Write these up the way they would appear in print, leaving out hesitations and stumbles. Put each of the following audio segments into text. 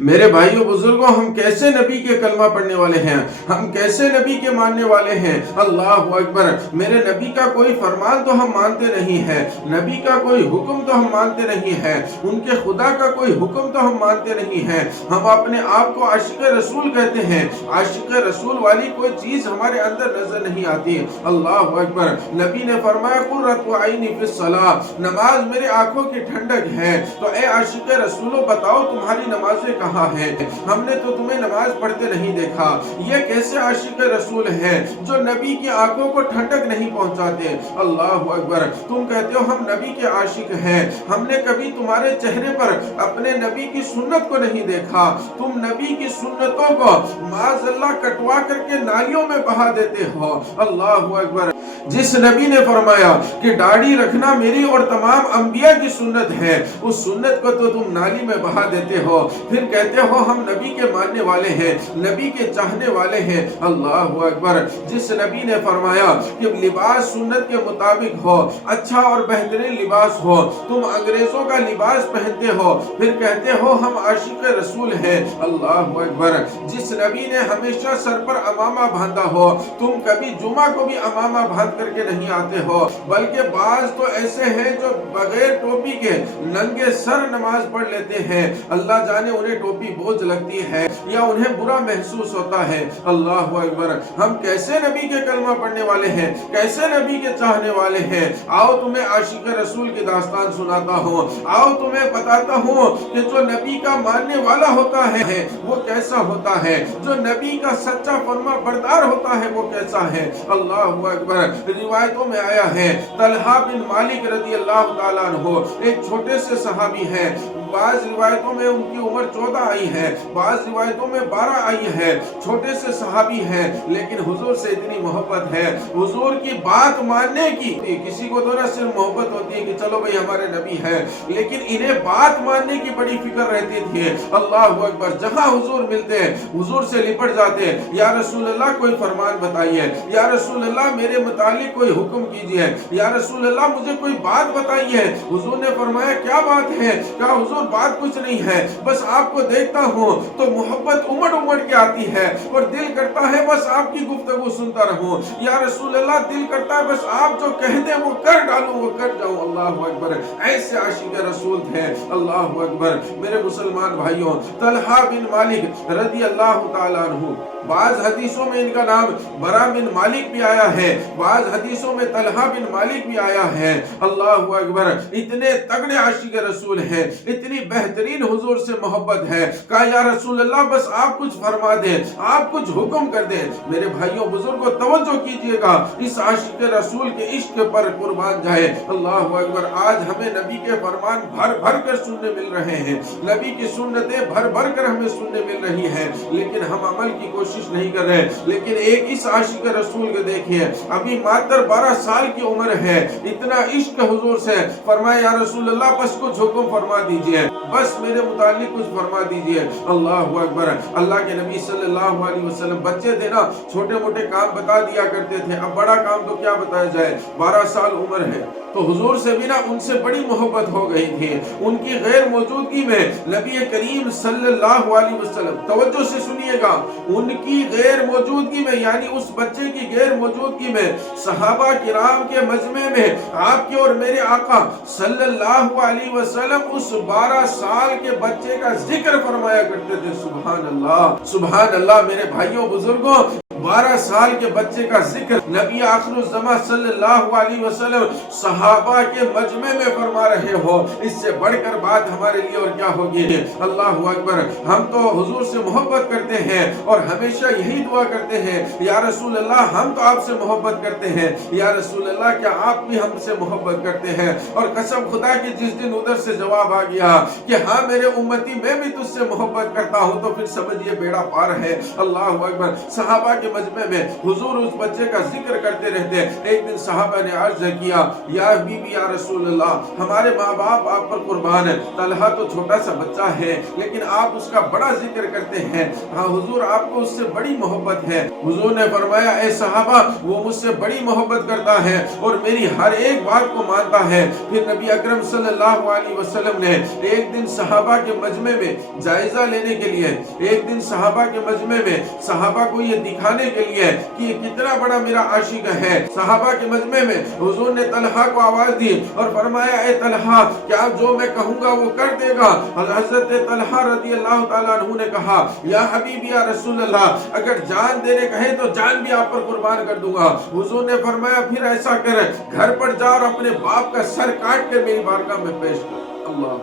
میرے بھائیوں بزرگوں، ہم کیسے نبی کے کلمہ پڑھنے والے ہیں، ہم کیسے نبی کے ماننے والے ہیں۔ اللہ اکبر، میرے نبی کا کوئی فرمان تو ہم مانتے نہیں ہیں، نبی کا کوئی حکم تو ہم مانتے نہیں ہیں، ان کے خدا کا کوئی حکم تو ہم مانتے نہیں ہیں۔ ہم اپنے آپ کو عاشق رسول کہتے ہیں، عاشق رسول والی کوئی چیز ہمارے اندر نظر نہیں آتی۔ اللہ اکبر، نبی نے فرمایا قرۃ عینی فی الصلاۃ، نماز میرے آنکھوں کی ٹھنڈک ہے۔ تو اے عاشق رسولو، بتاؤ تمہاری نمازیں کہاں ہیں؟ ہم نے تو تمہیں نماز پڑھتے نہیں دیکھا۔ یہ کیسے عاشق رسول ہے جو نبی کی آنکھوں کو ٹھنڈک نہیں پہنچاتے؟ اللہ اکبر، تم کہتے ہو ہم نبی کے عاشق ہیں، ہم نے کبھی تمہارے چہرے پر اپنے نبی کی سنت کو نہیں دیکھا۔ تم نبی کی سنتوں کو معاذ اللہ کٹوا کر کے نالیوں میں بہا دیتے ہو۔ اللہ اکبر، جس نبی نے فرمایا کہ داڑھی رکھنا میری اور تمام انبیاء کی سنت ہے، اس سنت کو تو تم نالی میں بہا دیتے ہو، پھر کہتے ہو ہم نبی کے ماننے والے ہیں، نبی کے چاہنے والے ہیں۔ اللہ اکبر، جس نبی نے فرمایا کہ لباس سنت کے مطابق ہو، اچھا اور بہترین لباس ہو، تم انگریزوں کا لباس پہنتے ہو، پھر کہتے ہو ہم عاشق رسول ہیں۔ اللہ اکبر، جس نبی نے ہمیشہ سر پر امامہ باندھا ہو، تم کبھی جمعہ کو بھی امامہ باندھ کر کے نہیں آتے ہو، بلکہ بعض تو ایسے ہیں جو بغیر ٹوپی کے ننگے سر نماز پڑھ لیتے ہیں۔ اللہ جانے انہیں ٹوپی بوجھ لگتی ہے یا انہیں برا محسوس ہوتا ہے۔ اللہ اکبر، ہم کیسے نبی کے کلمہ پڑھنے والے ہیں، کیسے نبی کے چاہنے والے ہیں۔ آؤ تمہیں عاشق رسول کی داستان سناتا ہوں، آؤ تمہیں بتاتا ہوں کہ جو نبی کا ماننے والا ہوتا ہے وہ کیسا ہوتا ہے، جو نبی کا سچا فرما بردار ہوتا ہے وہ کیسا ہے۔ اللہ اکبر، روایتوں میں آیا ہے طلحہ بن مالک رضی اللہ تعالیٰ عنہ ایک چھوٹے سے صحابی ہیں، بعض روایتوں میں ان کی عمر 14 آئی ہے، بعض روایتوں میں 12 آئی ہے، چھوٹے سے صحابی ہیں، لیکن حضور سے اتنی محبت ہے، حضور کی بات ماننے کی۔ کسی کو تو نہ صرف محبت ہوتی ہے کہ چلو بھئی ہمارے نبی ہے، لیکن انہیں بات ماننے کی بڑی فکر رہتی تھی۔ اللہ اکبر، جہاں حضور ملتے ہیں حضور سے لپٹ جاتے ہیں، یا رسول اللہ کوئی فرمان بتائیے، یا رسول اللہ میرے متعلق کوئی حکم کیجئے، یا رسول اللہ مجھے کوئی بات بتائیے۔ حضور نے فرمایا کیا بات ہے؟ کہا حضور بات کچھ نہیں ہے، بس آپ کو دیکھتا ہوں تو محبت امڑ امڑ کے آتی ہے اور دل کرتا ہے بس آپ کی گفتگو سنتا رہوں۔ یا رسول اللہ دل کرتا ہے بس آپ جو کہہ دیں وہ کر ڈالوں، وہ کر جاؤں۔ اللہ اکبر، ایسے عاشق رسول تھے۔ اللہ اکبر، میرے مسلمان بھائیوں، طلحہ بن مالک رضی اللہ تعالیٰ عنہ، بعض حدیثوں میں ان کا نام برا بن مالک بھی آیا ہے، بعض حدیثوں میں طلحہ بن مالک بھی آیا ہے۔ اللہ اکبر، اتنے تگڑے عاشق رسول ہیں، اتنی بہترین حضور سے محبت ہے۔ کہا یا رسول اللہ بس آپ کچھ فرما دیں، آپ کچھ حکم کر دیں۔ میرے بھائیوں بزرگوں توجہ کیجئے گا، اس عاشق رسول کے عشق پر قربان جائے۔ اللہ اکبر، آج ہمیں نبی کے فرمان بھر بھر کر سننے مل رہے ہیں، نبی کی سنتیں بھر بھر کر ہمیں سننے مل رہی ہیں، لیکن ہم عمل کی کوشش نہیں کر رہے۔ لیکن ایک اس عاشق رسول کو دیکھیے، ابھی ماتر 12 سال کی عمر ہے، اتنا عشق حضور سے، فرمایا یا رسول اللہ بس کچھ حکم فرما دیجئے، بس میرے متعلق کچھ فرما دیجئے۔ اللہ اکبر، اللہ کے نبی صلی اللہ علیہ وسلم بچے تھے نا، چھوٹے موٹے کام بتا دیا کرتے تھے، اب بڑا کام تو کیا بتایا جائے، 12 سال عمر ہے تو حضور سے بھی نا ان سے بڑی محبت ہو گئی تھی۔ ان کی غیر موجودگی میں نبی کریم صلی اللہ علیہ وسلم، توجہ سے سنیے گا، ان کی غیر موجودگی میں یعنی اس بچے کی غیر موجودگی میں صحابہ کرام کے مجمع میں آپ کے اور میرے آقا صلی اللہ علیہ وسلم اس 12 سال کے بچے کا ذکر فرمایا کرتے تھے۔ سبحان اللہ، سبحان اللہ، میرے بھائیوں بزرگوں، 12 سال کے بچے کا ذکر نبی آخر الزمان صلی اللہ علیہ وسلم صحابہ کے مجمع میں فرما رہے ہو، اس سے بڑھ کر بات ہمارے لیے اور کیا ہوگی۔ اللہ اکبر، ہم تو حضور سے محبت کرتے ہیں اور ہمیشہ یہی دعا کرتے ہیں یا رسول اللہ ہم تو آپ سے محبت کرتے ہیں، یا رسول اللہ کیا آپ بھی ہم سے محبت کرتے ہیں؟ اور قسم خدا کی جس دن ادھر سے جواب آ گیا کہ ہاں میرے امتی میں بھی تجھ سے محبت کرتا ہوں، تو پھر سمجھئے بیڑا پار ہے۔ اللہ اکبر، صحابہ کے के मजमे में हुजूर उस बच्चे का जिक्र करते रहते। एक दिन सहाबा ने अर्ज किया, या बीबी या रसूल अल्लाह, हमारे माँ बाप आप पर कुर्बान है, तलहा तो छोटा सा बच्चा है लेकिन आप उसका बड़ा जिक्र करते हैं, हाँ हुजूर आपको उससे बड़ी मोहब्बत है। हुजूर ने फरमाया, ए सहाबा, वो मुझसे बड़ी मोहब्बत करता है और मेरी हर एक बात को मानता है। फिर नबी अकरम सल्लल्लाहु अलैहि वसल्लम ने एक दिन सहाबा के मजमे में जायजा लेने के लिए, एक दिन सहाबा के मजमे में सहाबा को ये दिखाने के लिए कि ये कितना बड़ा मेरा आशिक है, सहाबा के मजमे में हुजूर ने तलहा को आवाज दी और फरमाया, ए तलहा, क्या जो मैं कहूंगा वो कर देगा? हजरत तलहा रज़ी अल्लाह ताला अन्हु ने कहा, या हबीबी या रसूल अल्लाह, अगर जान देने कहे तो जान भी आप पर कुर्बान कर दूंगा। हुजूर ने फरमाया, फिर ऐसा कर, घर पर जा और अपने बाप का सर काट कर मेरी बारगाह में पेश कर। अल्लाह,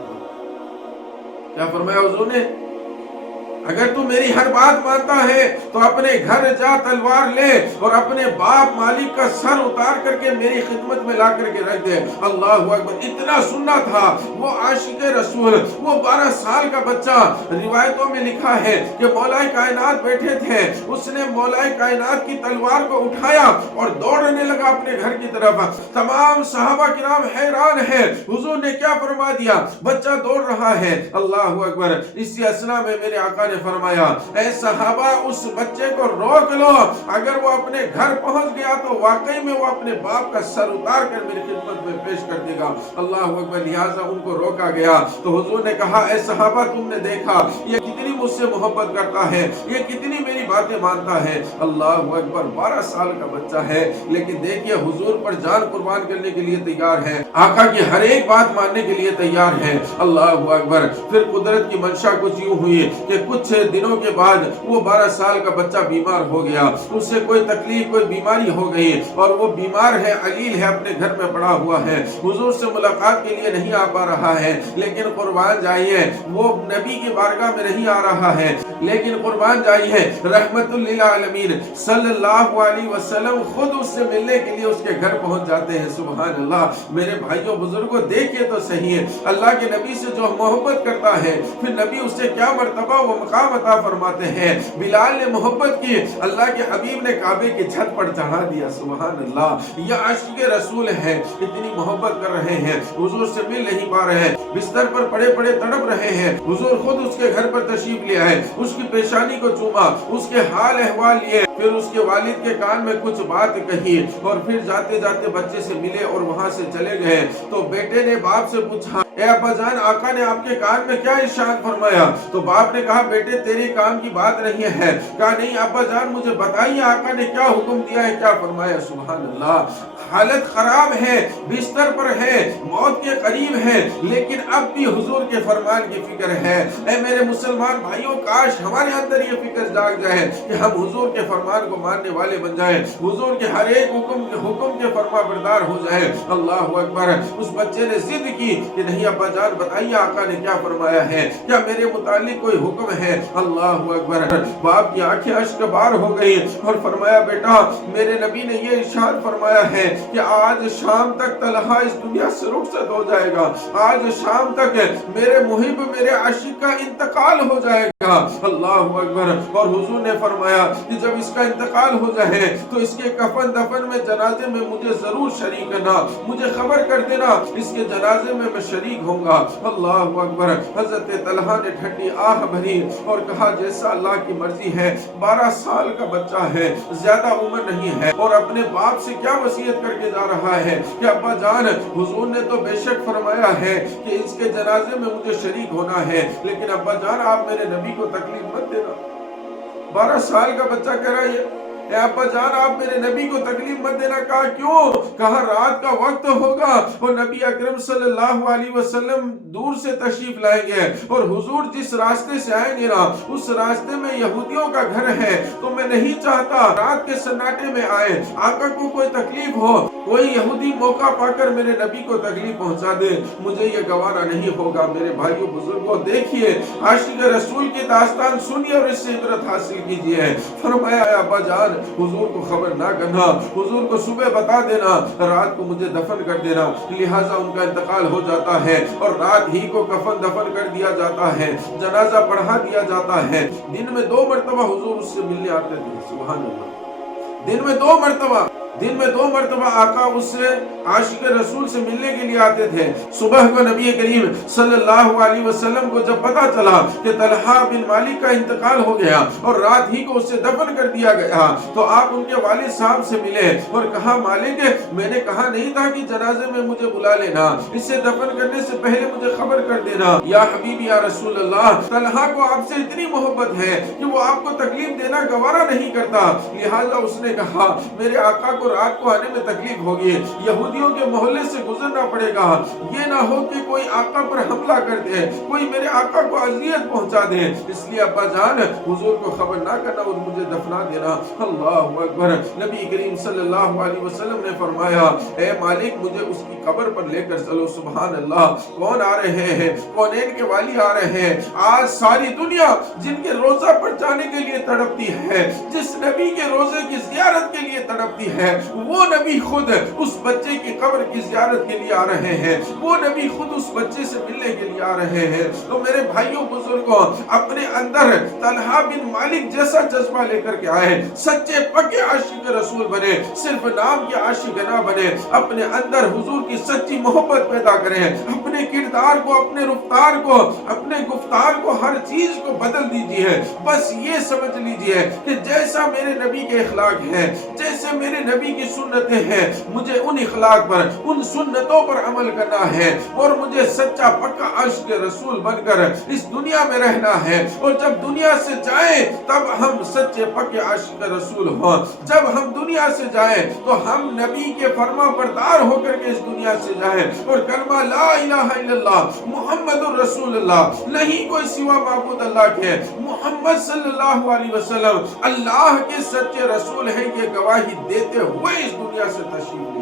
क्या फरमाया हुजूर ने? अगर तू मेरी हर बात मानता है तो अपने घर जा, तलवार ले और अपने बाप मालिक का सर उतार करके मेरी खिदमत में ला करके रख दे। अल्लाहु अकबर। इतना सुनना था वो आशिक रसूल, वो 12 साल का बच्चा। रिवायतों में लिखा है कि मौलाए कायनात बैठे थे, उसने मौलाए कायनात की तलवार को उठाया और दौड़ने लगा अपने घर की तरफ। तमाम सहाबा किराम हैरान है, हुजूर ने क्या फरमा दिया, बच्चा दौड़ रहा है। अल्लाहु अकबर। इसी असना में मेरे आका ने फरमाया, ऐ सहाबा, उस बच्चे को रोक लो, अगर वो अपने घर पहुंच गया तो वाकई में वो अपने बाप का सर उतार कर मेरी खिदमत में पेश कर देगा। अल्लाह अकबर। लिहाजा उनको रोका गया तो हुजूर ने कहा, ऐ सहाबा, तुमने देखा ये कितनी मुझसे मोहब्बत करता है, ये कितनी मेरी बातें मानता है। अल्लाह अकबर। 12 साल का बच्चा है लेकिन देखिए हुजूर पर जान कुर्बान करने के लिए तैयार है, आका की हर एक बात मानने के लिए तैयार है। अल्लाह अकबर। फिर कुदरत की मंशा कुछ यूं हुई कि कुछ दिनों के बाद वो 12 साल का बच्चा बीमार हो गया, उससे कोई तकलीफ, कोई बीमारी हो गई और वो बीमार है, अलील है, अपने घर में पड़ा हुआ है, हुजूर से मुलाकात के लिए नहीं आ पा रहा है। लेकिन कुर्बान जाइए, वो नबी की बारगाह में नहीं आ रहा है, लेकिन कुर्बान जाइए, रहमतुल लिल आलमीन सल्लल्लाहु अलैहि वसल्लम खुद उससे मिलने के लिए उसके घर पहुंच जाते हैं। सुभान अल्लाह। मेरे भाइयों बुजुर्गों, देखिए तो सही है, अल्लाह के नबी से जो मोहब्बत करता है फिर नबी उससे क्या मर्तबा व मकाम अता फरमाते हैं। बिलाल ने मोहब्बत की, अल्लाह के हबीब ने काबे की छत पर चढ़ा दिया। सुभान अल्लाह। ये आशिक रसूल है, इतनी मोहब्बत कर रहे हैं, हुजूर से मिल नहीं पा रहे हैं, बिस्तर पर पड़े पड़े तड़प रहे हैं। हुजूर खुद उसके घर पर तशरीफ ले आए, उसकी पेशानी को चूमा, उसके हाल अहवाल लिए, फिर उसके वालिद के कान में कुछ बात कही और फिर जाते जाते बच्चे से मिले और वहां से चले गए। तो बेटे ने बाप से पूछा, ए अब्बा जान, आका ने आपके कान में क्या इरशाद फरमाया? तो बाप ने कहा, बेटे तेरे काम की बात नहीं है। कहा, नहीं अब्बा जान, मुझे बताइए आका ने क्या हुक्म दिया है, क्या फरमाया? सुभान अल्लाह। हालत खराब है, बिस्तर पर है, मौत के करीब है, लेकिन अब भी हुजूर के फरमान की फिक्र है। ऐ मेरे मुसलमान भाइयों, काश हमारे अंदर ये फिक्र जाग जाए कि हम हुजूर के फरमान को मानने वाले बन जाएं, हुजूर के हर एक हुक्म के फरमा बरदार हो जाए। अल्लाह अकबर। उस बच्चे ने जिद की कि नहीं अब्बा जान, बताइए आका ने क्या फरमाया है, क्या मेरे मुतालिक कोई हुक्म है? अल्लाह अकबर। बाप की आंखें अश्कबार हो गई और फरमाया, बेटा मेरे नबी ने ये इरशाद फरमाया है कि आज शाम तक तलहा इस दुनिया से रुखसत हो जाएगा, आज शाम तक मेरे मुहिब, मेरे आशिक का इंतकाल हो जाएगा। अल्लाह अकबर। और हुजूर ने फरमाया कि जब इसका इंतकाल हो जाए तो इसके कफन दफन में, जनाजे में मुझे जरूर शरीक करना, मुझे खबर कर देना, इसके जनाजे में मैं शरीक होऊंगा। अल्लाह अकबर। हजरत तलहा ने ठंडी आह भरी और कहा, जैसा अल्लाह की मर्जी है। 12 साल का बच्चा है, ज्यादा उम्र नहीं है और अपने बाप से क्या वसीयत करके जा रहा है कि अब्बा जान, हुजूर ने तो बेशक फरमाया है कि इसके जनाजे में मुझे शरीक होना है, लेकिन अब्बा जान आप मेरे नबी को तकलीफ मत देना। 12 साल का बच्चा कह रहा है, अब्बा जान आप मेरे नबी को तकलीफ मत देना। कहा, क्यों? कहा, रात का वक्त होगा और नबी अकरम सल्लल्लाहु अलैहि वसल्लम दूर से तशरीफ लाएंगे और हुजूर जिस रास्ते से आएंगे ना, उस रास्ते में यहूदियों का घर है, तो मैं नहीं चाहता रात के सन्नाटे में आए, आका को कोई तकलीफ हो, कोई यहूदी मौका पाकर मेरे नबी को तकलीफ पहुंचा दे, मुझे ये गवारा नहीं होगा। मेरे भाइयों बुजुर्गों, देखिए आशिक रसूल की दास्तान सुनिए और इससे इबरत हासिल कीजिए। फरमाया, अब्बा जान हुजूर को खबर ना करना, हुजूर को सुबह बता देना, रात को मुझे दफन कर देना। लिहाजा उनका इंतकाल हो जाता है और रात ही को कफन दफन कर दिया जाता है, जनाजा पढ़ा दिया जाता है। दिन में 2 मरतबा हुजूर उससे मिलने आते थे, सुभान अल्लाह। दिन में दो मरतबा आका उससे आशिक रसूल से मिलने के लिए आते थे। सुबह को नबी करीम सल्लल्लाहु अलैहि वसल्लम को जब पता चला कि तलहा बिन मालिक का इंतकाल हो गया और रात ही को उससे दफन कर दिया गया, तो आप उनके वालिद साहब से मिले और कहा, मालिक मैंने कहा नहीं था कि जनाजे में मुझे बुला लेना, इससे दफन करने से पहले मुझे खबर कर देना। या हबीबी या रसूल अल्लाह, तलहा को आपसे इतनी मोहब्बत है कि वो आपको तकलीफ देना गवारा नहीं करता। लिहाजा उसने कहा, मेरे आका को रात को आने में तकलीफ होगी, यहूदियों के मोहल्ले से गुजरना पड़ेगा, ये ना हो कि कोई आका पर हमला कर दे, कोई मेरे आका को अजियत पहुंचा दे, इसलिए अब्बा जान हुजूर को खबर ना करना और मुझे दफना देना। अल्लाहु अकबर। नबी करीम सल्लल्लाहु अलैहि वसल्लम ने फरमाया, ए मालिक मुझे उसकी कब्र पर लेकर चलो। सुभान अल्लाह। कौन आ रहे हैं? कौनैन के वाली आ रहे हैं। आज सारी दुनिया जिनके रोजा पर जाने के लिए तड़पती है, जिस नबी के रोजे की जियारत के लिए तड़पती है, वो नबी खुद उस बच्चे की कब्र की जियारत के लिए आ रहे हैं, वो नबी खुद उस बच्चे से मिलने के लिए आ रहे हैं। तो मेरे भाइयों बुजुर्गों, अपने अंदर तलहा बिन मालिक जैसा जज्बा लेकर के आए, सच्चे पक्के आशिक रसूल बने, सिर्फ नाम के आशिक ना बने, अपने अंदर हुजूर की सच्ची मोहब्बत पैदा करें, अपने किरदार को, अपने रुफ्तार को, अपने गुफ्तार को, हर चीज को बदल दीजिए। बस ये समझ लीजिए कि जैसा मेरे नबी के इखलाक हैं, जैसे मेरे नबी की सुन्नतें हैं, मुझे उन इखलाक पर, उन सुन्नतों पर अमल करना है और मुझे सच्चा पक्का आशिक रसूल बनकर इस दुनिया में रहना है। और जब दुनिया से जाए तब हम सच्चे पक्के आशिक रसूल हों। जब हम दुनिया से जाए तो हम नबी के फरमा बरदार होकर के इस दुनिया से जाए और कलमा ला इलाहा इल्लल्लाह मुहम्मदुर रसूलुल्लाह, नहीं कोई सिवा माबूद अल्लाह के, मोहम्मद सल्लल्लाहु अलैहि वसल्लम अल्लाह के सच्चे रसूल हैं, ये गवाही देते हुए इस दुनिया से तशरीफ